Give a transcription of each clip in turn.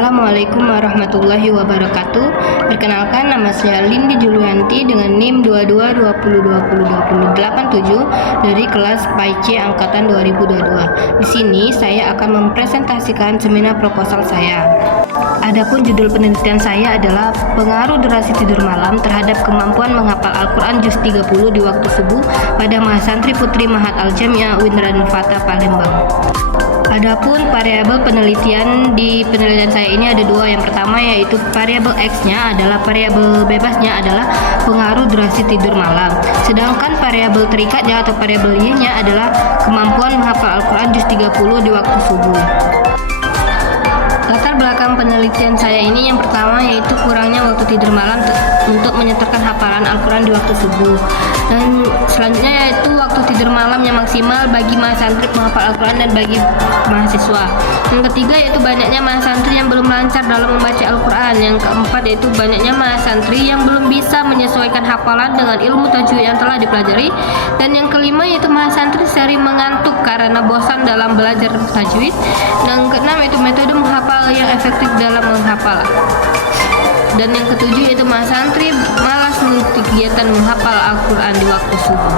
Assalamualaikum warahmatullahi wabarakatuh. Perkenalkan, nama saya Lindi Julianti dengan NIM 2220202087 dari kelas PAIC angkatan 2022. Di sini saya akan mempresentasikan seminar proposal saya. Adapun judul penelitian saya adalah pengaruh durasi tidur malam terhadap kemampuan menghafal Al-Quran Juz 30 di waktu subuh pada mahasantri Putri Mahat Al-Jamiah UIN Raden Fatah Palembang. Adapun variabel penelitian di penelitian saya ini ada dua. Yang pertama yaitu variabel X-nya adalah variabel bebasnya adalah pengaruh durasi tidur malam. Sedangkan variabel terikatnya atau variabel Y-nya adalah kemampuan menghafal Al-Quran Juz 30 di waktu subuh. Latar belakang penelitian saya ini yang pertama yaitu kurangnya waktu tidur malam untuk menyetorkan hafalan Al-Quran di waktu subuh. Dan selanjutnya yaitu waktu tidur malam yang maksimal bagi mahasantri menghafal Al-Quran dan bagi mahasiswa. Yang ketiga yaitu banyaknya mahasantri yang belum lancar dalam membaca Al-Quran. Yang keempat yaitu banyaknya mahasantri yang belum bisa menyesuaikan hafalan dengan ilmu tajwid yang telah dipelajari. Dan yang kelima yaitu mahasantri sering mengantuk karena bosan dalam belajar tajwid. Dan keenam yaitu metode menghafal yang efektif dalam menghafal. Dan yang ketujuh yaitu mahasantri malas mengikuti kegiatan menghafal Al-Quran di waktu subuh.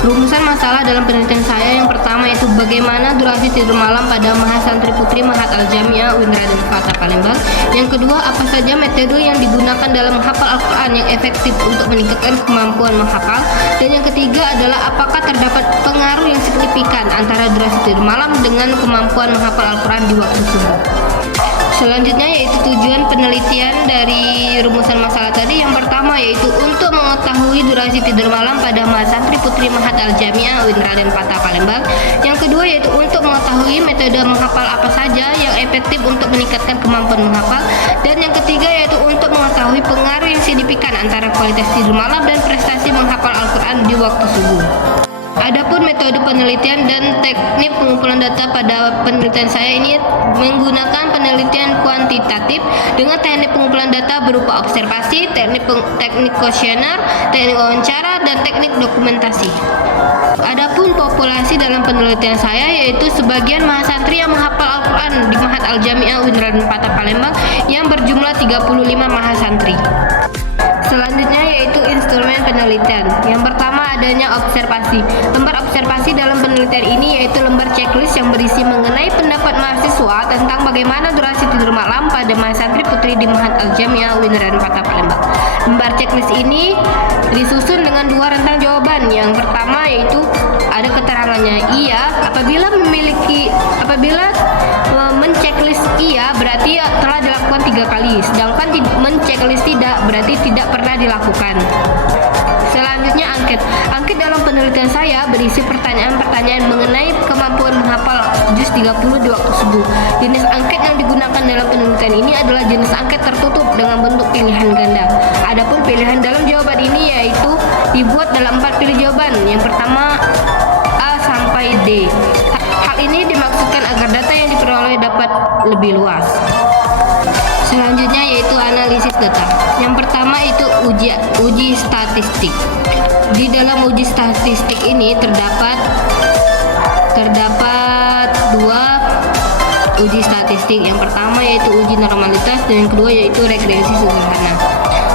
Rumusan masalah dalam penelitian saya yang pertama yaitu bagaimana durasi tidur malam pada mahasantri Putri Mahat Al-Jamiah UIN Raden Fatah Palembang. Yang kedua, apa saja metode yang digunakan dalam menghafal Al-Quran yang efektif untuk meningkatkan kemampuan menghafal. Dan yang ketiga adalah apakah terdapat pengaruh yang signifikan antara durasi tidur malam dengan kemampuan menghafal Al-Quran di waktu subuh. Selanjutnya yaitu tujuan penelitian dari rumusan masalah tadi. Yang pertama yaitu untuk mengetahui durasi tidur malam pada mahasantri Putri Mahat Al-Jamiah UIN Raden Fatah Palembang. Yang kedua yaitu untuk mengetahui metode menghafal apa saja yang efektif untuk meningkatkan kemampuan menghafal. Dan yang ketiga yaitu untuk mengetahui pengaruh yang signifikan antara kualitas tidur malam dan prestasi menghafal Al-Quran di waktu subuh. Adapun metode penelitian dan teknik pengumpulan data pada penelitian saya ini menggunakan penelitian kuantitatif dengan teknik pengumpulan data berupa observasi, teknik kuesioner, teknik wawancara, dan teknik dokumentasi. Adapun populasi dalam penelitian saya yaitu sebagian mahasantri yang menghafal Al-Quran di Mahat Al-Jamiah UIN Raden Fatah Palembang yang berjumlah 35 mahasantri. Selanjutnya yaitu instrumen penelitian. Yang pertama adanya observasi. Lembar observasi dalam penelitian ini yaitu lembar checklist yang berisi mengenai pendapat mahasiswa tentang bagaimana durasi tidur malam pada mahasantri Putri di Mahat Al-Jamiah UIN Raden Fatah Palembang. Lembar checklist ini disusun dengan dua rentang jawaban. Yang pertama yaitu ada keterangannya iya apabila menceklis iya berarti telah dilakukan 3 kali, sedangkan menceklis tidak berarti tidak pernah dilakukan. Selanjutnya angket. Angket dalam penelitian saya berisi pertanyaan-pertanyaan mengenai kemampuan menghafal Juz 30 di waktu subuh. Jenis angket yang digunakan dalam penelitian ini adalah jenis angket tertutup dengan bentuk pilihan ganda. Adapun pilihan dalam jawaban ini yaitu dibuat dalam 4 pilih jawaban. Yang pertama A sampai D. Hal ini dimaksudkan agar data yang diperoleh dapat lebih luas. Selanjutnya yaitu analisis data. Yang pertama itu uji statistik. Di dalam uji statistik ini terdapat dua uji statistik. Yang pertama yaitu uji normalitas dan yang kedua yaitu regresi sederhana.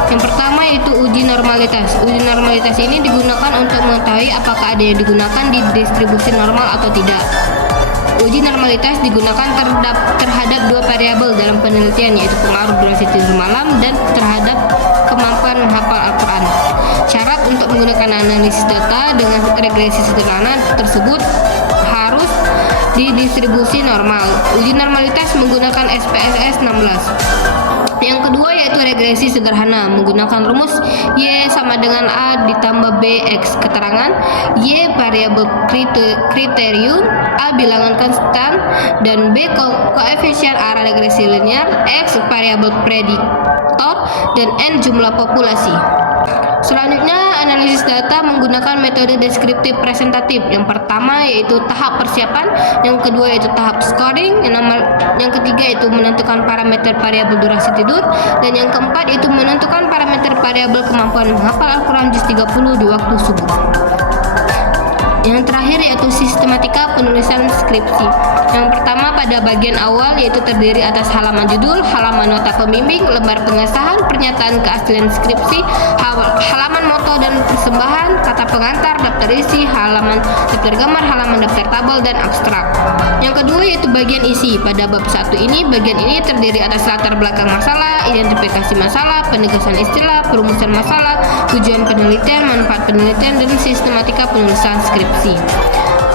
Yang pertama yaitu uji normalitas. Uji normalitas ini digunakan untuk mengetahui apakah ada yang digunakan di distribusi normal atau tidak. Uji normalitas digunakan terhadap dua variabel dalam penelitian yaitu pengaruh durasi tidur malam dan terhadap kemampuan menghafal Al-Quran. Syarat untuk menggunakan analisis data dengan regresi sederhana tersebut harus di distribusi normal. Uji normalitas menggunakan SPSS 16. Yang kedua yaitu regresi sederhana menggunakan rumus Y sama dengan A ditambah B X keterangan, Y variabel kriterium, A bilangan konstan, dan B koefisien arah regresi linear, X variabel prediktor, dan N jumlah populasi. Selanjutnya analisis data menggunakan metode deskriptif presentatif. Yang pertama yaitu tahap persiapan, yang kedua yaitu tahap scoring, yang ketiga yaitu menentukan parameter variabel durasi tidur, dan yang keempat yaitu menentukan parameter variabel kemampuan menghafal Al-Quran Juz 30 di waktu subuh. Yang terakhir yaitu sistematika penulisan skripsi. Yang pertama pada bagian awal yaitu terdiri atas halaman judul, halaman nota pembimbing, lembar pengesahan, pernyataan keaslian skripsi, halaman moto dan persembahan, kata pengantar, daftar isi, halaman daftar gambar, halaman daftar tabel, dan abstrak. Yang kedua yaitu bagian isi. Pada bab 1 ini, bagian ini terdiri atas latar belakang masalah, identifikasi masalah, penegasan istilah, perumusan masalah, tujuan penelitian, manfaat penelitian, dan sistematika penulisan skripsi.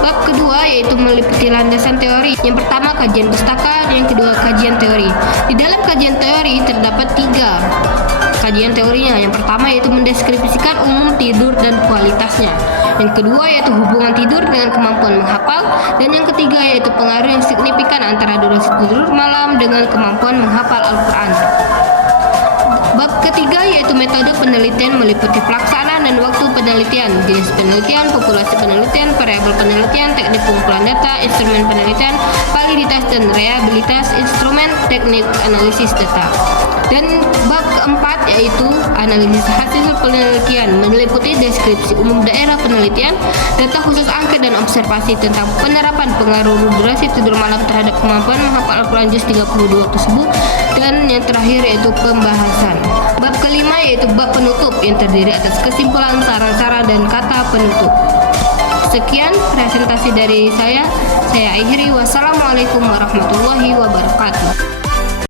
Bab kedua yaitu meliputi landasan teori. Yang pertama kajian pustaka, yang kedua kajian teori. Di dalam kajian teori terdapat 3 kajian teorinya. Yang pertama yaitu mendeskripsikan umum tidur dan kualitasnya. Yang kedua yaitu hubungan tidur dengan kemampuan menghafal, dan yang ketiga yaitu pengaruh yang signifikan antara durasi tidur malam dengan kemampuan menghafal Al-Quran. Bab ketiga yaitu metode penelitian meliputi pelaksanaan dan waktu penelitian, jenis penelitian, populasi penelitian, variabel penelitian, teknik pengumpulan data, instrumen penelitian, validitas dan reliabilitas instrumen, teknik analisis data. Dan bab keempat yaitu analisis hasil penelitian meliputi deskripsi umum daerah penelitian, data khusus angket dan observasi tentang penerapan pengaruh durasi tidur malam terhadap kemampuan menghafal Al-Quran juz 32 tersebut, dan yang terakhir yaitu pembahasan. Bab kelima yaitu bab penutup yang terdiri atas kesimpulan, saran-saran, dan kata penutup. Sekian presentasi dari saya akhiri. Wassalamualaikum warahmatullahi wabarakatuh.